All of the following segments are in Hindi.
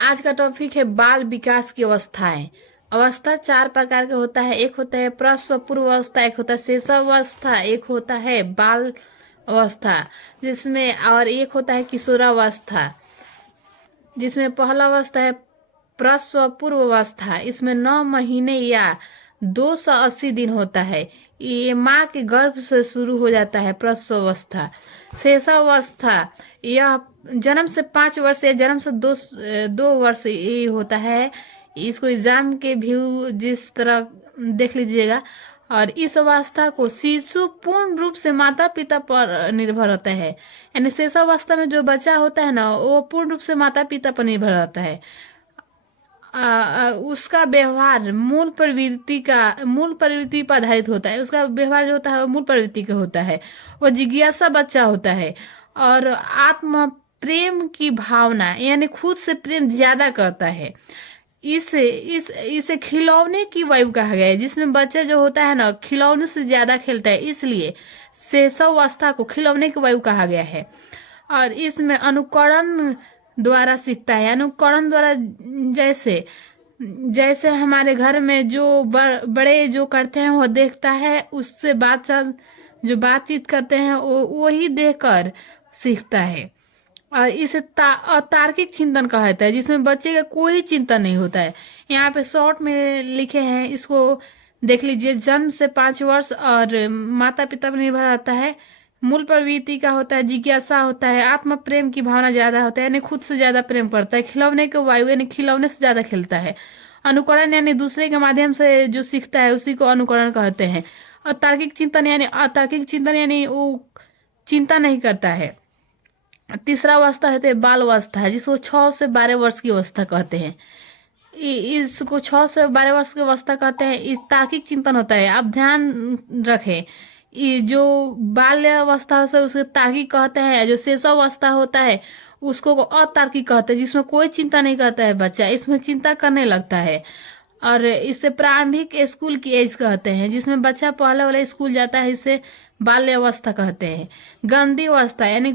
आज का टॉपिक है बाल विकास की अवस्थाएं। अवस्था चार प्रकार के होता है। एक होता है प्रसव पूर्व अवस्था, एक होता है शिशुअवस्था, एक होता है बाल अवस्था, जिसमें और एक होता है किशोरावस्था, जिसमें पहला अवस्था है प्रसव पूर्व अवस्था। इसमें 9 महीने या 280 दिन होता है। ये माँ के गर्भ से शुरू हो जाता है प्रसव अवस्था। शेषावस्था यह जन्म से 5 वर्ष या जन्म से 2 वर्ष ये होता है। इसको एग्जाम के व्यू जिस तरह देख लीजिएगा। और इस अवस्था को शिशु पूर्ण रूप से माता पिता पर निर्भर होता है। यानी शेषावस्था में जो बच्चा होता है ना, वो पूर्ण रूप से माता पिता पर निर्भर रहता है। उसका व्यवहार मूल प्रवृत्ति पर आधारित होता है। उसका व्यवहार जो होता है वो मूल प्रवृत्ति का होता है। वो जिज्ञासा बच्चा होता है और आत्म प्रेम की भावना यानी खुद से प्रेम ज्यादा करता है। इसे खिलौने की वायु कहा गया है, जिसमें बच्चा जो होता है ना खिलौने से ज्यादा खेलता है, इसलिए शैशवावस्था को खिलौने की वायु कहा गया है। और इसमें अनुकरण द्वारा सीखता है। अनुकरण द्वारा जैसे जैसे हमारे घर में जो बड़े जो करते हैं वो देखता है, उससे जो बातचीत करते हैं वो वही देखकर सीखता है। और इसे अतार्किक चिंतन कहा जाता है, जिसमें बच्चे का कोई चिंतन नहीं होता है। यहाँ पे शॉर्ट में लिखे हैं, इसको देख लीजिए। जन्म से 5 वर्ष और माता पिता पर निर्भर रहता है। मूल प्रवृत्ति का होता है, जिज्ञासा होता है, आत्म प्रेम की भावना ज्यादा होता है, यानी खुद से ज्यादा प्रेम करता है। खिलौने के वायु यानी खिलौने से ज्यादा खेलता है। अनुकरण यानी दूसरे के माध्यम से जो सीखता है उसी को अनुकरण कहते हैं। और तार्किक चिंतन यानी वो चिंता नहीं करता है। तीसरा अवस्था है बाल अवस्था, जिसको 6 से 12 वर्ष की अवस्था कहते हैं। इसको 6 से 12 वर्ष की अवस्था कहते हैं। इस तार्किक चिंतन होता है। आप ध्यान रखें, ये जो बाल्य अवस्था है उसको तार्किक कहते हैं। जो शेषावस्था होता है उसको अतार्किक कहते हैं, जिसमें कोई चिंता नहीं करता है बच्चा, इसमें चिंता करने लगता है। और इसे प्रारंभिक स्कूल की एज कहते हैं, जिसमें बच्चा पहले वाले स्कूल जाता है, इसे बाल्य अवस्था कहते हैं। गंदी अवस्था यानी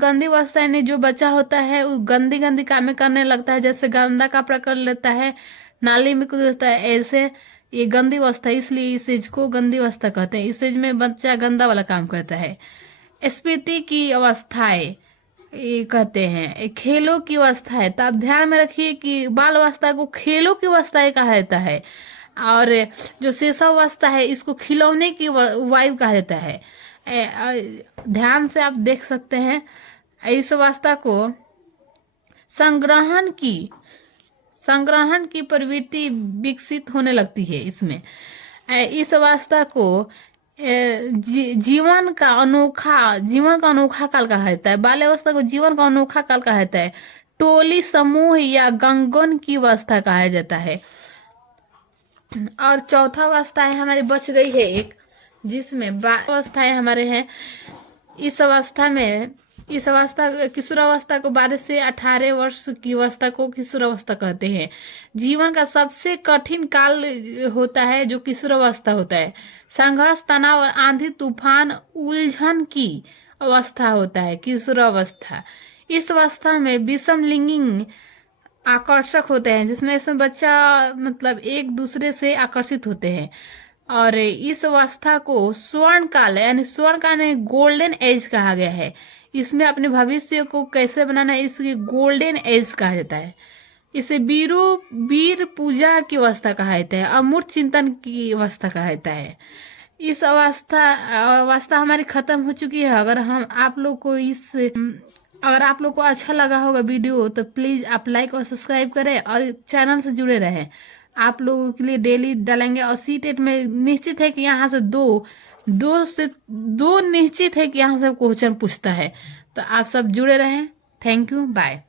जो बच्चा होता है वो गंदी गंदी कामें करने लगता है, जैसे गंदा कपड़ा कर लेता है, नाली में कूद देता है, ऐसे ये गंदी अवस्था, इसलिए इस एज को गंदी अवस्था कहते हैं। इस एज में बच्चा गंदा वाला काम करता है। स्मृति की अवस्थाएं ये कहते हैं। खेलों की अवस्था है, तो आप ध्यान में रखिए कि बाल अवस्था को खेलों की अवस्था कहा जाता है। और जो शेषावस्था है इसको खिलौने की वायु कहा जाता है। ध्यान से आप देख सकते हैं। इस अवस्था को संग्रहण की प्रवृत्ति विकसित होने लगती है। इसमें इस अवस्था को जीवन का अनोखा काल कहा जाता है। बाल्यावस्था को जीवन का अनोखा काल कहा जाता है। टोली समूह या गंगन की अवस्था कहा जाता है। और चौथा अवस्था हमारी बच गई है एक, जिसमें अवस्थाएं हमारे हैं। इस अवस्था किशोरावस्था को 12 से 18 वर्ष की अवस्था को किशोरावस्था कहते हैं। जीवन का सबसे कठिन काल होता है जो किशोरावस्था होता है। संघर्ष, तनाव और आंधी तूफान उलझन की अवस्था होता है किशोरावस्था। इस अवस्था में विषम लिंगी आकर्षक होते हैं, जिसमें बच्चा मतलब एक दूसरे से आकर्षित होते हैं। और इस अवस्था को स्वर्ण काल यानी गोल्डन एज कहा गया है। इसमें अपने भविष्य को कैसे बनाना है इसकी गोल्डन एज कहा जाता है। इसे वीर पूजा की अवस्था कहा जाता है। अमूर्त चिंतन की अवस्था कहा जाता है। इस अवस्था हमारी खत्म हो चुकी है। अगर आप लोग को अच्छा लगा होगा वीडियो तो प्लीज आप लाइक और सब्सक्राइब करें और चैनल से जुड़े रहें। आप लोगों के लिए डेली डालेंगे। और सीटेट में निश्चित है कि यहाँ से दो निश्चित है कि यहाँ से क्वेश्चन पूछता है। तो आप सब जुड़े रहें। Thank you, bye.